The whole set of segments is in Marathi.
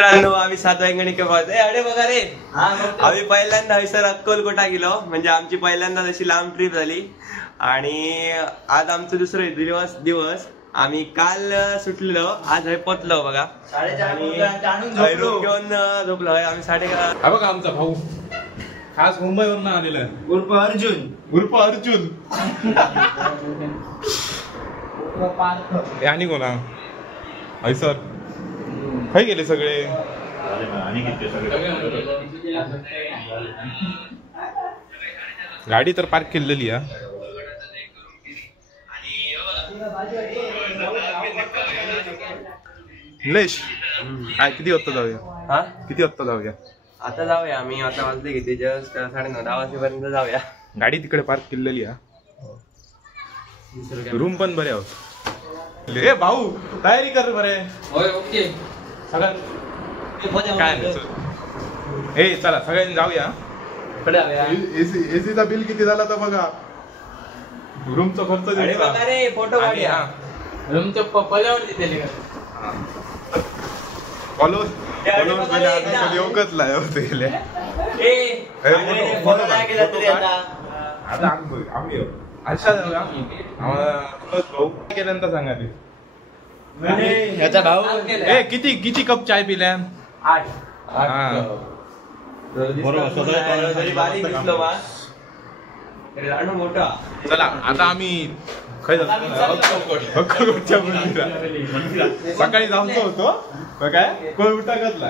मित्रांनो आम्ही 7 वाजता पाहतोय. अरे बघा रे, आम्ही पहिल्यांदा हयसर अक्कलकोटा गेलो. म्हणजे आमची पहिल्यांदा अशी लांब ट्रिप झाली आणि आज आमचं दुसरं दिवस. आम्ही काल सुटलेलो, आज हे पोचलो बघा. 4:30 घेऊन झोपलो. आम्ही 11:30. हा बघा आमचा भाऊ खास मुंबईवरून आलेला आहे. उर्फ अर्जुन. आणि कोणा हयसर काय गेले सगळे. गाडी तर पार्क केलेली आहे. निलेश किती वाजता जाऊया? किती वाजता जाऊया? आता जाऊया आम्ही. आता वाजले किती? जस्ट 9:30 वाजेपर्यंत जाऊया. गाडी तिकडे पार्क केलेली आहे. रूम पण बरे आहोत. ए भाऊ तयारी कर बरे. ओके सगळ्यां काय नाही. ए चला सगळ्यांनी जाऊया. एसीचा बिल किती झाला तर बघा. रूमचा खर्च फोटो काढूया. रूमच्या पप्पाल्यावरती दिले केल्यानंतर सांगा ते भाऊ. ए किती किती कप चाय पिल्या? 8. मोठा. चला आता आम्ही सकाळी जाऊन होतो काय कोण उठा घातला.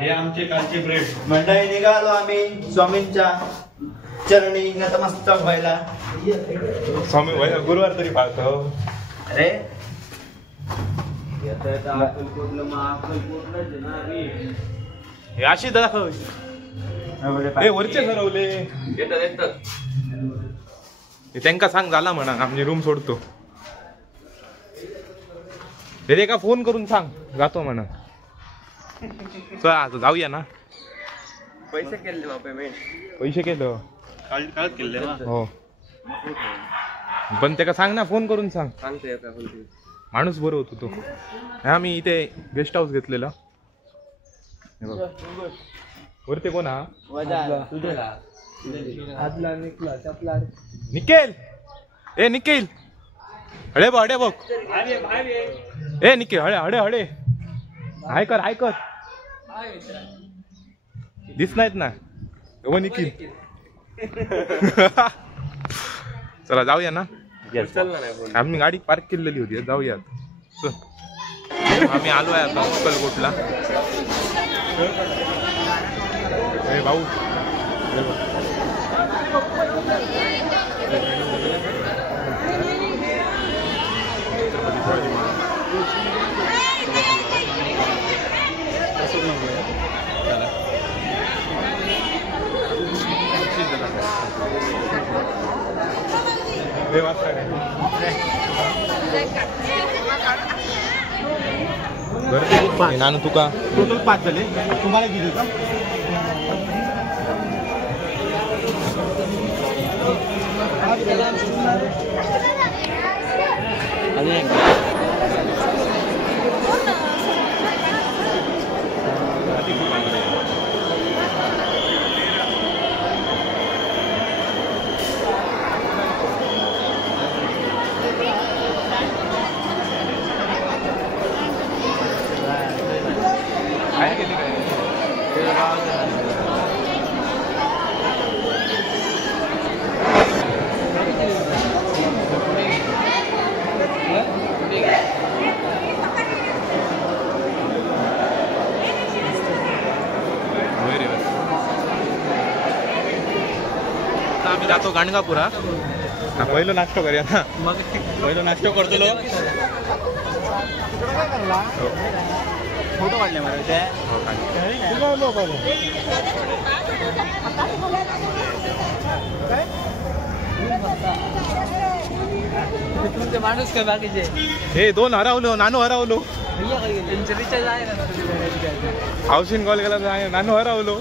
हे आमचे कालचे ब्रेड. मंडळी निघालो आम्ही स्वामींच्या चरणी नतमस्तक व्हायला. स्वामी गुरुवार तरी पाळतो. अरे हे अशी दाखव. वरचे ठरवले त्यांका सांग झाला म्हणा आमची रूम सोडतो. ते का फोन करून सांग जातो म्हणा. चला आता जाऊया ना. पैसे केले पेमेंट. पैसे केलं काल केले हो. पण ते का सांग ना फोन करून सांग. सांगते माणूस बरं होतो तो. आम्ही इथे गेस्ट हाऊस घेतलेला. वरती कोण हा? निकेल. ए निकेल हळे बघ हळे बघ. ए निकेल हळे हळे हळे ऐकर ऐकर दिस नाहीत ना निखिल. चला जाऊया ना. आम्ही गाडी पार्क केलेली होती. जाऊया आम्ही आलो आहे आता अक्कलकोटला. भाऊ नानू तुका टोटल 5 झाले. तुम्हाला किती का? आम्ही जातो गाणगापुरा. पहिलं नाश्ता करूया ना. पहिलं नाश्ता करतो लो. फोटो काढले मला तुमचे माणूस का बाकीचे. हे 2 हरवलो. नानू हरवलो. त्यांचे रिचार्ज आहे ना. हाऊसिंग कॉल केला नानू हरवलो.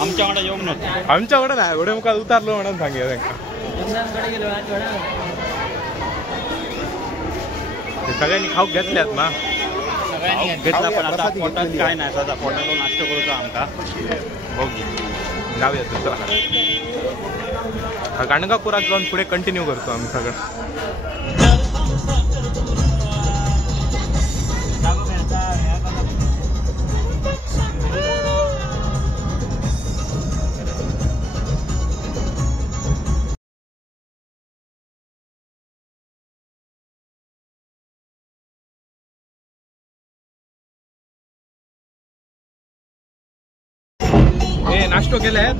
आमच्याकडे येऊन नव्हतं. आमच्याकडे नाही एवढे मुखात उतारलो म्हणून सांगितलं त्यांना. सगळ्यांनी खाऊ घेतल्यात ना. घेतला पण आता पोटात काय नाही आता पोटात नाश्ता करूचा आमका जाऊया चला गाणगापुरात जाऊन पुढे कंटिन्यू करतो आम्ही सगळं. हे नाश्तो केलाय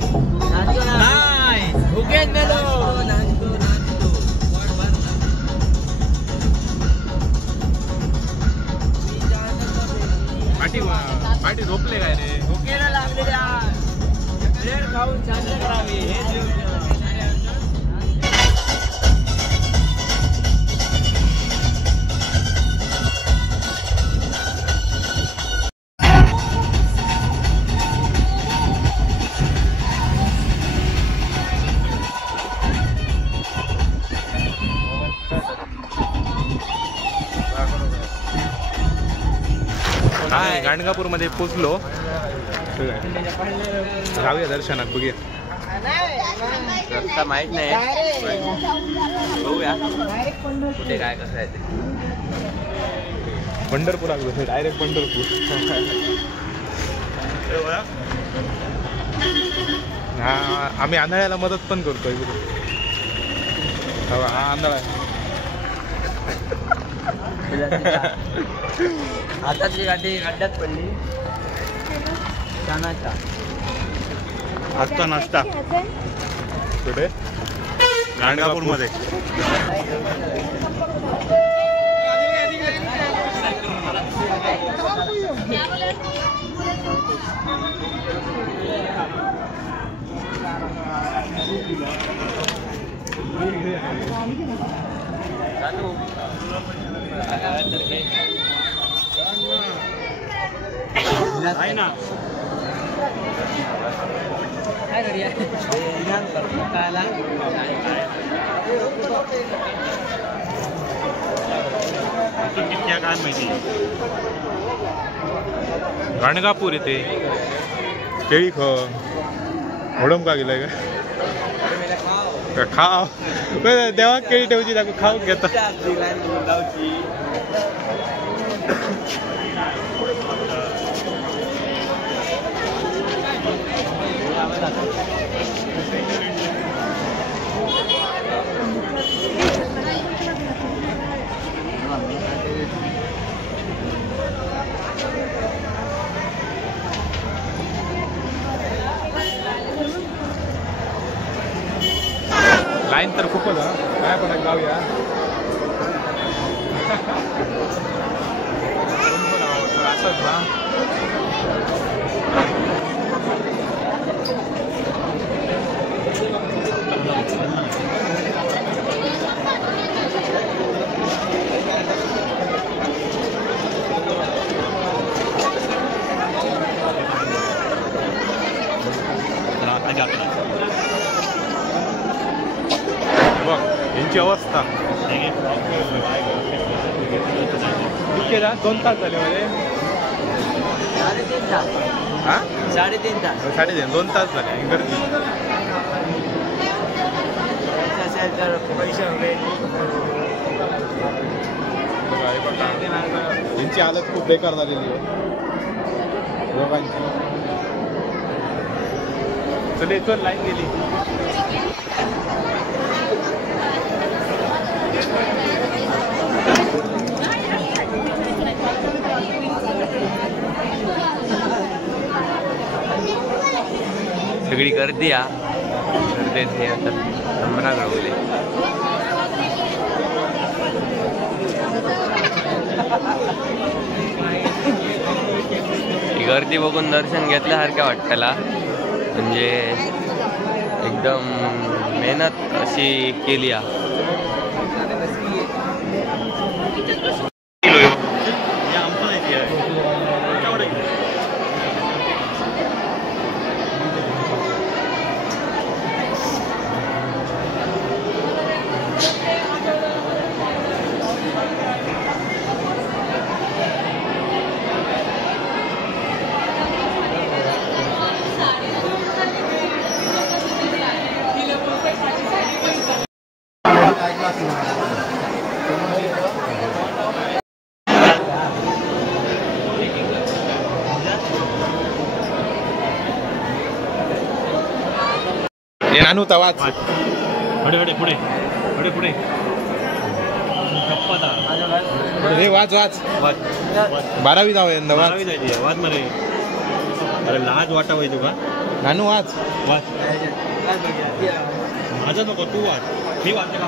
पाठी पाठी झोपले काय रे गाणगापूर मध्ये पोचलो. जाऊया दर्शनात बघूया. रस्ता माहित नाही बघूया कुठे काय कसं आहे ते. पंढरपुरात बस डायरेक्ट पंढरपूर. हा आम्ही आंधळ्याला मदत पण करतोय. हा आंधळा आता ती गाडी खड्ड्यात पडली. छानाचा आजचा नाश्ता कुठे गाणगापूर मध्ये. आहे ना काय करूया किती काय माहिती. गाणगापूर येते केळी ओढम का गेलाय का खाव देवा केळी ठेवची दाखव खाऊ घेतो. लाईन तर खूपच काय पण जाऊया. असंच ना बघ यांची अवस्था. इतके ना 2 तास झाले मध्ये. 3.5 तास. हा 3.5 तास. 3.5 2 तास झाले गर्दी. असेल तर पैसे वगैरे यांची हालत खूप बेकार झालेली आहे लोकांची. चल इथवर लाईन गेली. सगळी गर्दी गर्दीत हे आता संभ्रात राहले. ही गर्दी बघून दर्शन घेतल्यासारख्या वाटतला. म्हणजे एकदम मेहनत अशी केली आहे. हे नानू तवाच हडे हडे पुढे हडे पुढे गप्पा हे वाच वाच 12वी जाऊ यंदा वाच वाद मरे अरे लाज वाटा पाहिजे तुका नानू वाच वाच माझा नको तू वाच मी वाचते का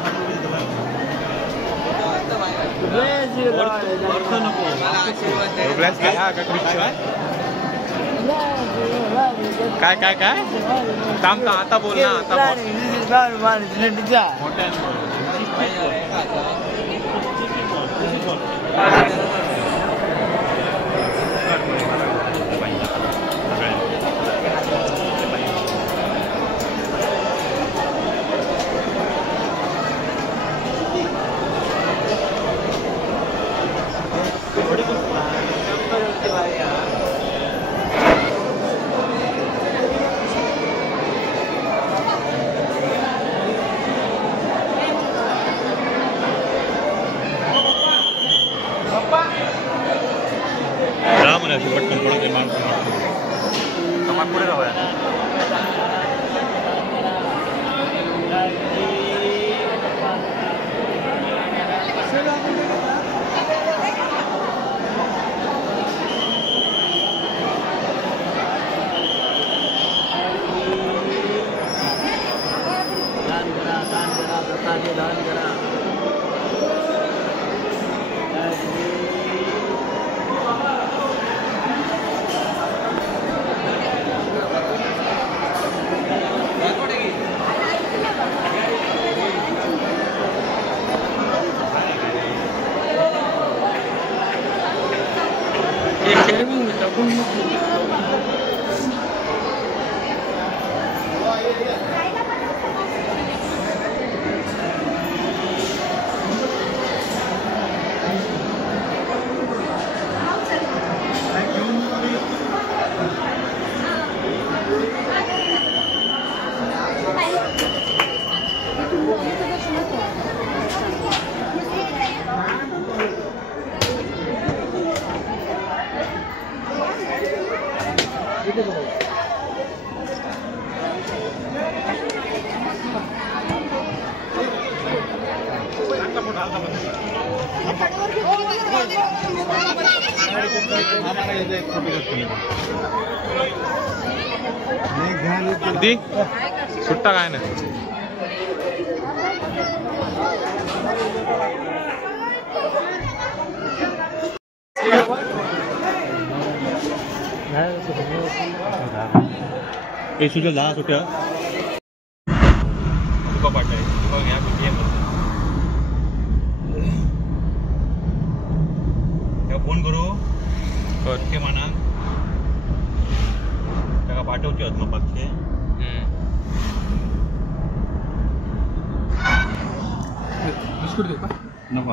नको काय काय काय थांब आता बोल ना आता पटकन थोडं ते माणसं पुढे जाऊया किती सुट्टा काय नाही सुद्धा 10 सुट्ट्या तुका पाठाय तुका घ्या फोन करू के म्हणा त्याला पाठवचे आहेत मग पक्षे बिस्कुट देऊ का नको